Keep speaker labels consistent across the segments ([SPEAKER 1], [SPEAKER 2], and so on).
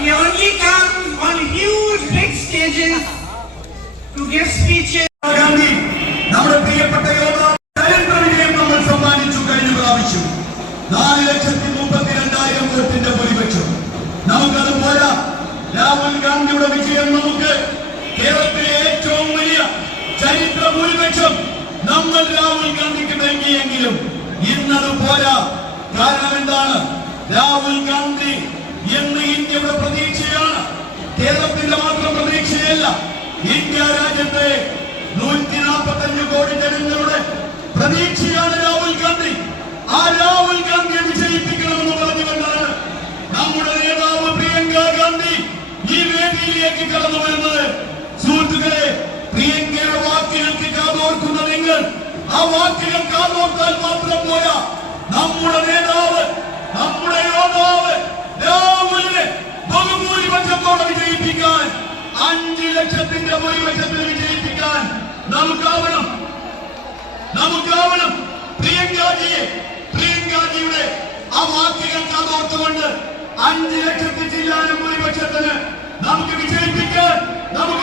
[SPEAKER 1] He only comes on huge big stages to give speeches.
[SPEAKER 2] Gandhi നമ്മുടെ പ്രിയപ്പെട്ട യോദ്ധാവ് ചരിത്ര വിജയം നമ്മൾ സമ്മാനിച്ചു കഴിഞ്ഞ പ്രാവശ്യം. നാല് ലക്ഷത്തി മുപ്പത്തി രണ്ടായിരം വോട്ടിന്റെ ഭൂരിപക്ഷം നമുക്കത് പോരാ. രാഹുൽ ഗാന്ധിയുടെ വിജയം നമുക്ക് കേരളത്തിലെ ഏറ്റവും വലിയ ചരിത്ര ഭൂരിപക്ഷം നമ്മൾ രാഹുൽ ഗാന്ധിക്ക് നൽകിയെങ്കിലും ഇന്നത് പോരാ. കാരണം എന്താണ്? രാഹുൽ ഗാന്ധി എന്ന് ഇന്ത്യയുടെ പ്രതീക്ഷയാണ്. കേരളത്തിന്റെ മാത്രം പ്രതീക്ഷയല്ല. ഇന്ത്യ രാജ്യത്തെ നൂറ്റി നാൽപ്പത്തഞ്ച് കോടി ജനങ്ങളുടെ പ്രതീക്ഷയാണ് രാഹുൽ ഗാന്ധി. ആ രാഹുൽ ഗാന്ധിയെ വിജയിപ്പിക്കണമെന്ന് പറഞ്ഞുകൊണ്ടാണ് നമ്മുടെ നേതാവ് പ്രിയങ്ക ഗാന്ധി ഈ വേദിയിലേക്ക് കടന്നു വരുന്നത്. സുഹൃത്തുക്കളെ പ്രിയങ്കയുടെ വാക്കുകൾക്ക് കാതോർക്കുന്ന നിങ്ങൾ ആ വാക്കുകൾ കാതോർത്താൽ മാത്രം പോരാ. നമ്മുടെ നേതാവ് നമ്മുടെ യോദ്ധാവ് രാഹുലിനെ ബഹുഭൂരിപക്ഷത്തോടെ വിജയിപ്പിക്കാൻ അഞ്ചു ലക്ഷത്തിന്റെ ഭൂരിപക്ഷത്തിൽ വിജയിപ്പിക്കാൻ നമുക്കാവണം. നമുക്കാവണം. പ്രിയങ്കാജിയെ പ്രിയങ്കാജിയുടെ ആ വാക്കുകൾ കാതോർത്തുകൊണ്ട് അഞ്ചു ലക്ഷത്തി ജില്ലാനും ഭൂരിപക്ഷത്തിന് നമുക്ക് വിജയിപ്പിക്കാൻ നമുക്ക്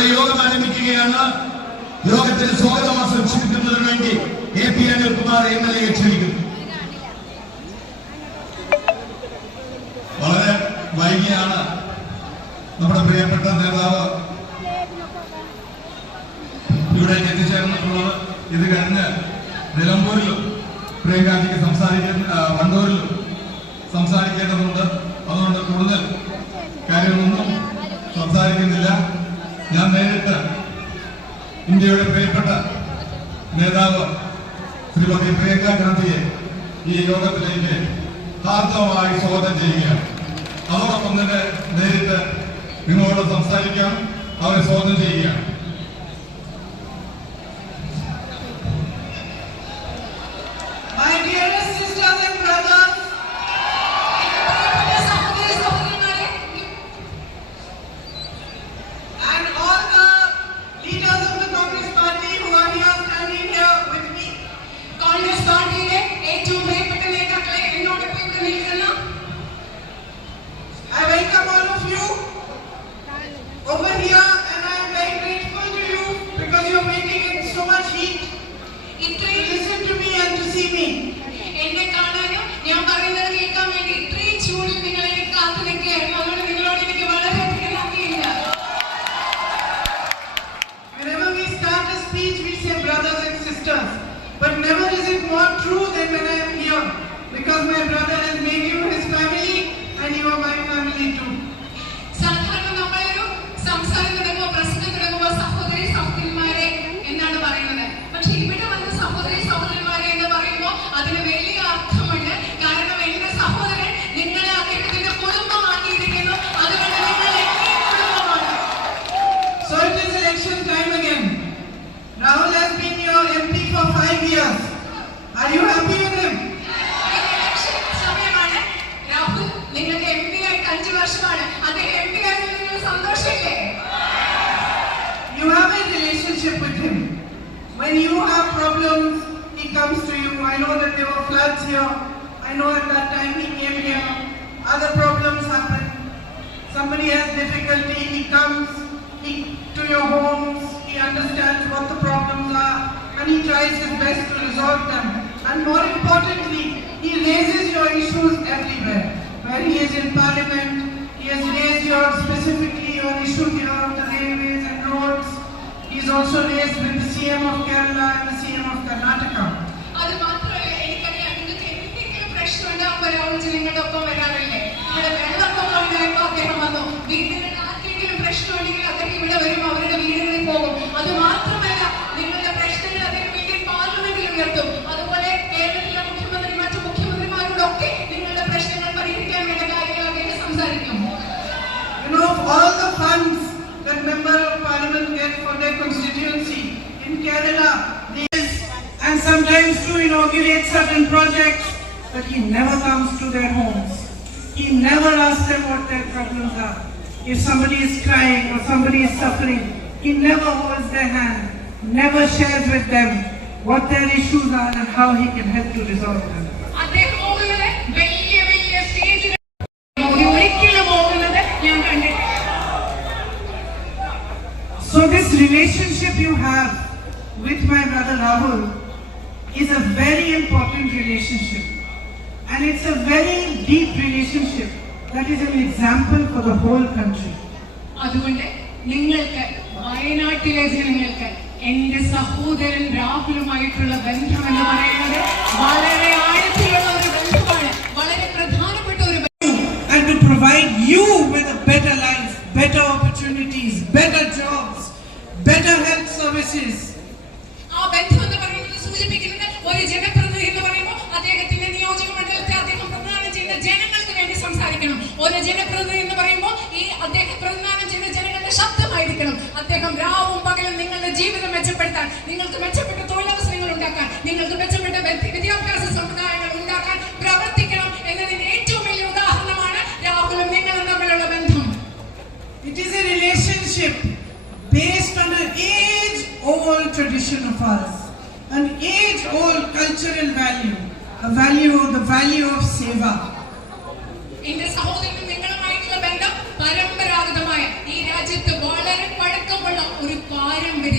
[SPEAKER 2] നമ്മുടെ യോഗം ആരംഭിക്കുകയാണ്. യോഗത്തിന് സ്വാഗതം ആശംസിക്കുന്നതിന് വേണ്ടി A P Anilkumar M L A ക്ഷണിക്കുന്നു. വളരെ വൈകിയാണ് നമ്മുടെ പ്രിയപ്പെട്ട നേതാവ് ഇവിടെ എത്തിച്ചേർന്നിട്ടുള്ളത്. ഇത് കഴിഞ്ഞ് നിലമ്പൂരിലും പ്രിയങ്കാന്തിക്ക് സംസാരിക്കുന്ന വണ്ടൂരിലും സംസാരിക്കേണ്ടതുണ്ട്. അതുകൊണ്ട് കൂടുതൽ കാര്യങ്ങളൊന്നും സംസാരിക്കുന്നില്ല. ഞാൻ നേരിട്ട് ഇന്ത്യയുടെ പ്രിയപ്പെട്ട നേതാവ് ശ്രീമതി പ്രിയങ്ക ഗാന്ധിയെ ഈ യോഗത്തിലേക്ക് ഹാർദവമായി സ്വാഗതം ചെയ്യുകയാണ്. അതോടൊപ്പം തന്നെ നേരിട്ട് നിങ്ങളോട് സംസാരിക്കാം അവരെ സ്വാഗതം ചെയ്യുകയാണ്.
[SPEAKER 1] and to see me.
[SPEAKER 3] എന്നെ കാണാനും ഞാൻ പറയുന്നത് കേൾക്കാൻ വേണ്ടി ഇത്രയും ചൂടിൽ നിങ്ങൾ എന്നെ കാത്തു നിൽക്കുകയായിരുന്നു അതുകൊണ്ട് നിങ്ങളോട് എനിക്ക് വളരെയധികം നന്ദിയില്ല
[SPEAKER 1] Whenever we start a speech, we say brothers and sisters. But never is it more true than when I am here. Because my brother has made you his family and you are my
[SPEAKER 3] വർഷമാണ് അദ്ദേഹം M P ആയിട്ട് നിങ്ങൾ സന്തോഷമില്ലേ
[SPEAKER 1] You have a relationship with him. When you have problems, he comes to you. I know that there were floods here. I know at that time he came here. Other problems happen. Somebody has difficulty, he comes he, to your homes, he understands what the problems are, and he tries his best to resolve them. And more importantly, he raises your issues everywhere. Where he is in parliament, he has raised your specifically your issue of the railways and roads. He's also raised with the CM of Kerala and the funds that member of parliament get for their constituency in Kerala, this and sometimes to inaugurate certain projects, but he never comes to their homes. He never asks them what their problems are. If somebody is crying or somebody is suffering, he never holds their hand, never shares with them what their issues are and how he can help to resolve them. relationship you have with my brother Rahul is a very important relationship. And it's a very deep relationship that is an example for the whole country.
[SPEAKER 3] അതുകൊണ്ട് നിങ്ങൾക്ക് വയനാട്ടിലെ ജനങ്ങൾക്ക് എന്റെ സഹോദരൻ രാഹുലുമായിട്ടുള്ള ബന്ധം എന്ന് പറയുന്നത് വളരെ ആഴത്തിലുള്ള ഒരു ബന്ധമാണ് വളരെ പ്രധാനപ്പെട്ട ഒരു ബന്ധം
[SPEAKER 1] And to provide you with a better life, better opportunities, Services.
[SPEAKER 3] ആ ബന്ധം എന്ന് പറയുന്നത് സൂചിപ്പിക്കുന്നത് ഒരു ജനപ്രതിനിധി എന്ന് പറയുമ്പോൾ അദ്ദേഹത്തിന്റെ നിയോജക മണ്ഡലത്തെ അദ്ദേഹം പ്രതിദാനം ചെയ്യുന്ന ജനങ്ങൾക്ക് വേണ്ടി സംസാരിക്കണം ഒരു ജനപ്രതിനിധി എന്ന് പറയുമ്പോൾ ഈ അദ്ദേഹം പ്രതിദാനം ചെയ്യുന്ന ജനങ്ങളുടെ ശബ്ദമായിരിക്കണം അദ്ദേഹം രാവും പകലും നിങ്ങളുടെ ജീവിതം
[SPEAKER 1] tradition of ours, an age-old cultural value, a value, the value of seva.
[SPEAKER 3] എന്റെ സഹോദരനും നിങ്ങളുമായിട്ടുള്ള ബന്ധം പരമ്പരാഗതമായ ഈ രാജ്യത്ത് വളരെ പഴക്കമുള്ള ഒരു പാരമ്പര്യത്തിന്റെ സേവനം എന്ന